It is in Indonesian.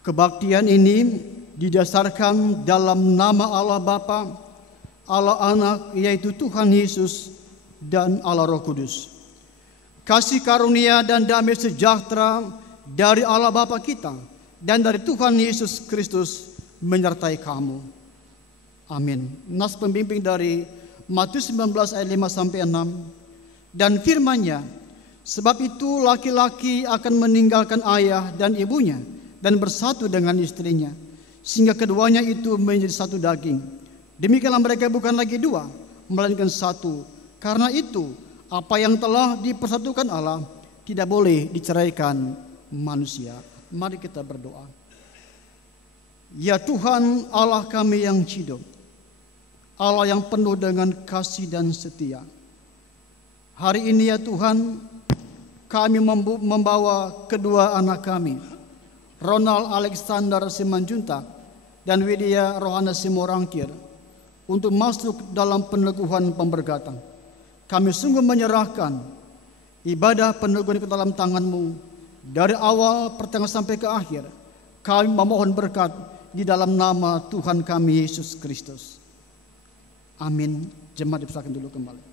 Kebaktian ini didasarkan dalam nama Allah Bapa, Allah Anak yaitu Tuhan Yesus, dan Allah Roh Kudus. Kasih karunia dan damai sejahtera dari Allah Bapa kita dan dari Tuhan Yesus Kristus menyertai kamu. Amin. Nas pembimbing dari Matius 19 ayat 5 sampai 6. Dan firman-Nya, sebab itu laki-laki akan meninggalkan ayah dan ibunya dan bersatu dengan istrinya, sehingga keduanya itu menjadi satu daging. Demikianlah mereka bukan lagi dua, melainkan satu. Karena itu, apa yang telah dipersatukan Allah tidak boleh diceraikan manusia. Mari kita berdoa. Ya Tuhan Allah kami yang hidup, Allah yang penuh dengan kasih dan setia. Hari ini ya Tuhan, kami membawa kedua anak kami, Ronald Alexander Simanjuntak dan Widya Rohana Simorangkir, untuk masuk dalam peneguhan pemberkatan. Kami sungguh menyerahkan ibadah peneguhan ke dalam tangan-Mu dari awal pertengahan sampai ke akhir. Kami memohon berkat di dalam nama Tuhan kami Yesus Kristus. Amin. Jemaat dipersilakan dulu kembali.